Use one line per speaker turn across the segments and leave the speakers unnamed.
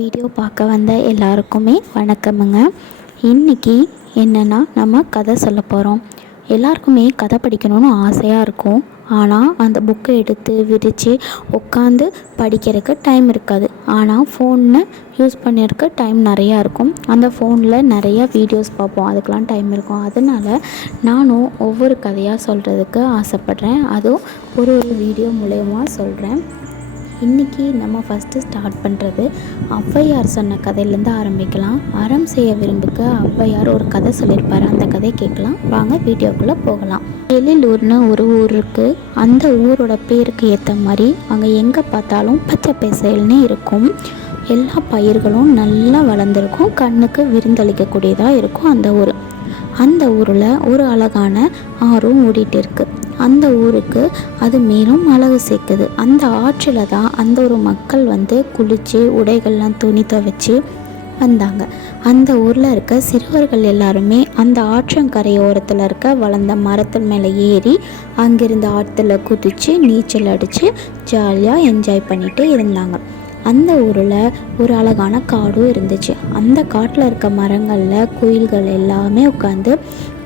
Video பார்க்க வந்த எல்லாருக்குமே வணக்கமுங்க. இன்றைக்கி என்னென்னா நம்ம கதை சொல்ல போகிறோம் எல்லாருக்குமே கதை படிக்கணும்னு ஆசையாக இருக்கும். ஆனால் அந்த புக்கை எடுத்து விரித்து உட்காந்து படிக்கிறதுக்கு டைம் இருக்காது. ஆனால் ஃபோனை யூஸ் பண்ணியிருக்க டைம் நிறையா இருக்கும். அந்த ஃபோனில் நிறையா வீடியோஸ் பார்ப்போம். அதுக்கெலாம் டைம் இருக்கும். அதனால் நானும் ஒவ்வொரு கதையாக சொல்கிறதுக்கு ஆசைப்பட்றேன். அதுவும் ஒரு ஒரு வீடியோ மூலயமா சொல்கிறேன் இன்றைக்கி நம்ம ஃபஸ்ட்டு ஸ்டார்ட் பண்ணுறது ஔவையார் சொன்ன கதையிலேருந்து ஆரம்பிக்கலாம். அறம் செய்ய விரும்புக்க ஔவையார் ஒரு கதை சொல்லியிருப்பார். அந்த கதையை கேட்கலாம். வாங்க வீடியோக்குள்ளே போகலாம். எழிலூர்னு ஒரு ஊர் இருக்குது அந்த ஊரோட பேருக்கு ஏற்ற மாதிரி அங்கே எங்கே பார்த்தாலும் பச்சை பசேல்னு இருக்கும். எல்லா பயிர்களும் நல்லா வளர்ந்துருக்கும். கண்ணுக்கு விருந்தளிக்கக்கூடியதாக இருக்கும் அந்த ஊர். அந்த ஊரில் ஒரு அழகான ஆறும் ஓடிட்டு இருக்குது அந்த ஊருக்கு அது மேலும் அழகு சேர்க்குது. அந்த ஆற்றில் தான் அந்த ஒரு மக்கள் வந்து குளித்து உடைகள்லாம் துணி துவைச்சி வந்தாங்க. அந்த ஊரில் இருக்க சிறுவர்கள் எல்லாருமே அந்த ஆற்றங்கரையோரத்தில் இருக்க வளர்ந்த மரத்தில் மேலே ஏறி அங்கிருந்த ஆற்றுல குதித்து நீச்சல் அடித்து ஜாலியாக என்ஜாய் பண்ணிட்டு இருந்தாங்க. அந்த ஊரில் ஒரு அழகான காடும் இருந்துச்சு. அந்த காட்டில் இருக்க மரங்களில் குயில்கள் எல்லாமே உட்காந்து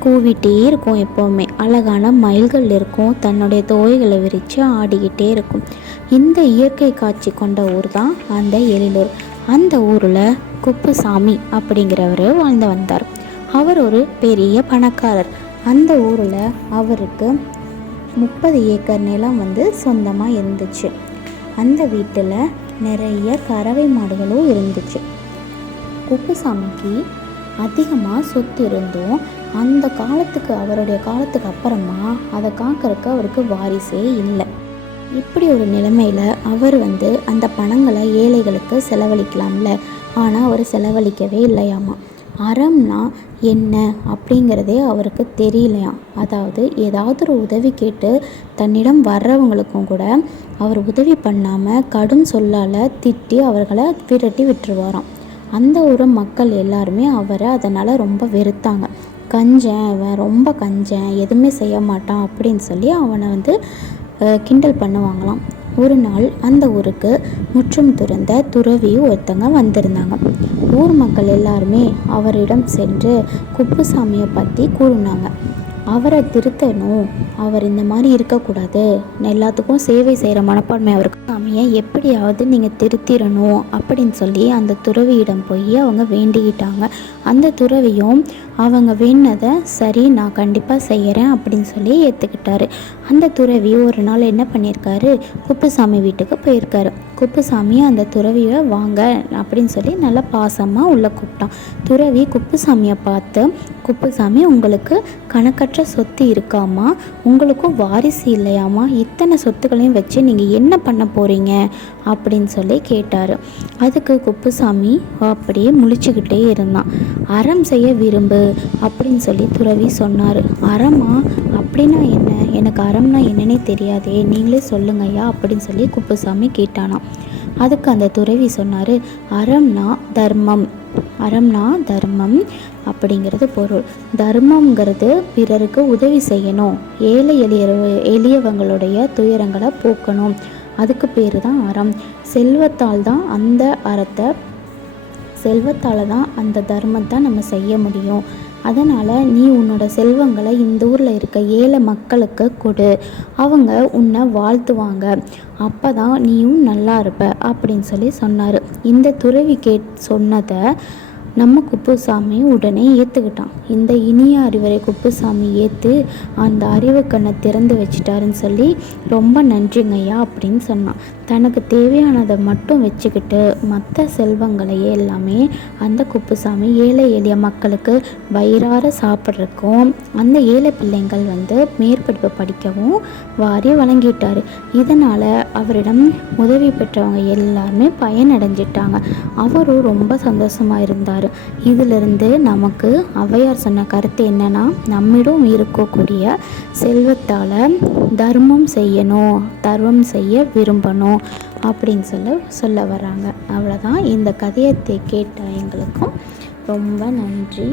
கூவிட்டே இருக்கும் எப்போவுமே. அழகான மயில்கள் இருக்கும். தன்னுடைய தோய்களை விரித்து ஆடிக்கிட்டே இருக்கும். இந்த இயற்கை காட்சி கொண்ட ஊர் தான் அந்த எழிலூர். அந்த ஊரில் குப்புசாமி அப்படிங்கிறவர் வாழ்ந்து வந்தார். அவர் ஒரு பெரிய பணக்காரர். அந்த ஊரில் அவருக்கு முப்பது ஏக்கர் நிலம் வந்து சொந்தமாக இருந்துச்சு. அந்த வீட்டில் நிறைய கறவை மாடுகளும் இருந்துச்சு. குப்புசாமிக்கு அதிகமாக சொத்து இருந்தும் அந்த காலத்துக்கு அவருடைய காலத்துக்கு அப்புறமா அதை காக்கிறதுக்கு அவருக்கு வாரிசே இல்லை. இப்படி ஒரு நிலைமையில் அவர் வந்து அந்த பணங்களை ஏழைகளுக்கு செலவழிக்கலாம்ல. ஆனால் அவர் செலவழிக்கவே இல்லையாமா? அறம்னா என்ன அப்படிங்கிறதே அவருக்கு தெரியலையாம் அதாவது ஏதாவது ஒரு உதவி கேட்டு தன்னிடம் வர்றவங்களுக்கும் கூட அவர் உதவி பண்ணாமல் கடும் சொல்லால் திட்டி அவர்களை விரட்டி விட்டுருவாராம். அந்த ஊர் மக்கள் எல்லாருமே அவரை அதனால் ரொம்ப வெறுத்தாங்க. கஞ்சன் இவன் ரொம்ப கஞ்சன் எதுவுமே செய்ய மாட்டான் அப்படின்னு சொல்லி அவனை வந்து கிண்டல் பண்ணுவாங்களாம். ஒரு நாள் அந்த ஊருக்கு முற்றும் துறந்த துறவி ஒருத்தங்க வந்திருந்தாங்க. ஊர் மக்கள் எல்லாருமே அவரிடம் சென்று குப்புசாமியை பற்றி கூறினாங்க. அவரை திருத்தணும். அவர் இந்த மாதிரி இருக்கக்கூடாது. எல்லாத்துக்கும் சேவை செய்கிற மனப்பான்மை அவருக்கு. சாமியை எப்படியாவது நீங்கள் திருத்திடணும் அப்படின்னு சொல்லி அந்த துறவியிடம் போய் அவங்க வேண்டிக்கிட்டாங்க. அந்த துறவியும் அவங்க வேணதை சரி நான் கண்டிப்பாக செய்கிறேன் அப்படின்னு சொல்லி ஏற்றுக்கிட்டாரு அந்த துறவி ஒரு நாள் என்ன பண்ணியிருக்காரு? குப்புசாமி வீட்டுக்கு போயிருக்காரு. குப்புசாமி அந்த துறவியை வாங்க அப்படின்னு சொல்லி நல்லா பாசமாக உள்ளே கூப்பிட்டான். துறவி குப்புசாமியை பார்த்து குப்புசாமி உங்களுக்கு கணக்கற்ற சொத்து இருக்காமா உங்களுக்கும் வாரிசு இல்லையாமா இத்தனை சொத்துக்களையும் வச்சு நீங்கள் என்ன பண்ண போகிறீங்க அப்படின்னு சொல்லி கேட்டார். அதுக்கு குப்புசாமி அப்படியே முழிச்சுக்கிட்டே இருந்தான். அறம் செய்ய விரும்பு அப்படின்னு சொல்லி துறவி சொன்னார். அறமா? அப்படின்னா என்ன? எனக்கு அறம்னா என்னன்னே தெரியாதே. நீங்களே சொல்லுங்கய்யா அப்படின்னு சொல்லி குப்புசாமி கேட்டானாம். அதுக்கு அந்த துறவி சொன்னார் அறம்னா தர்மம். அறம்னா தர்மம் அப்படிங்கிறது பொருள். தர்மங்கிறது பிறருக்கு உதவி செய்யணும். ஏழை எளிய எளியவங்களுடைய துயரங்களை போக்கணும். அதுக்கு பேர் தான் அறம். செல்வத்தால் தான் அந்த அறத்தை செல்வத்தால் தான் அந்த தர்மத்தை நம்ம செய்ய முடியும். அதனால் நீ உன்னோட செல்வங்களை இந்த ஊரில் இருக்க ஏழை மக்களுக்கு கொடு. அவங்க உன்னை வாழ்த்துவாங்க. அப்போ தான் நீயும் நல்லா இருப்ப அப்படின்னு சொல்லி சொன்னார். இந்த துறவி கேட் சொன்னதை நம்ம குப்புசாமி உடனே ஏற்றுக்கிட்டான் இந்த இனிய அறிவுரை குப்புசாமி ஏற்று அந்த அறிவு கண்ணை திறந்து வச்சிட்டாருன்னு சொல்லி ரொம்ப நன்றிங்கய்யா அப்படின்னு சொன்னான். தனக்கு தேவையானதை மட்டும் வச்சுக்கிட்டு மற்ற செல்வங்களையே எல்லாமே அந்த குப்புசாமி ஏழை எளிய மக்களுக்கு வயிறார சாப்பிட்றதுக்கும் அந்த ஏழை பிள்ளைங்கள் வந்து மேற்படிப்பு படிக்கவும் வாரி வழங்கிட்டார். இதனால் அவரிடம் உதவி பெற்றவங்க எல்லாருமே பயனடைஞ்சிட்டாங்க. அவரும் ரொம்ப சந்தோஷமாக இருந்தார். இதிலிருந்து நமக்கு ஔவையார் சொன்ன கருத்து என்னென்னா நம்மிடம் இருக்கக்கூடிய செல்வத்தால் தர்மம் செய்யணும் தர்மம் செய்ய விரும்பணும். அப்படின்னு சொல்ல சொல்ல வராங்க. அவ்வளோதான் இந்த கதையத்தை கேட்ட எங்களுக்கும் ரொம்ப நன்றி.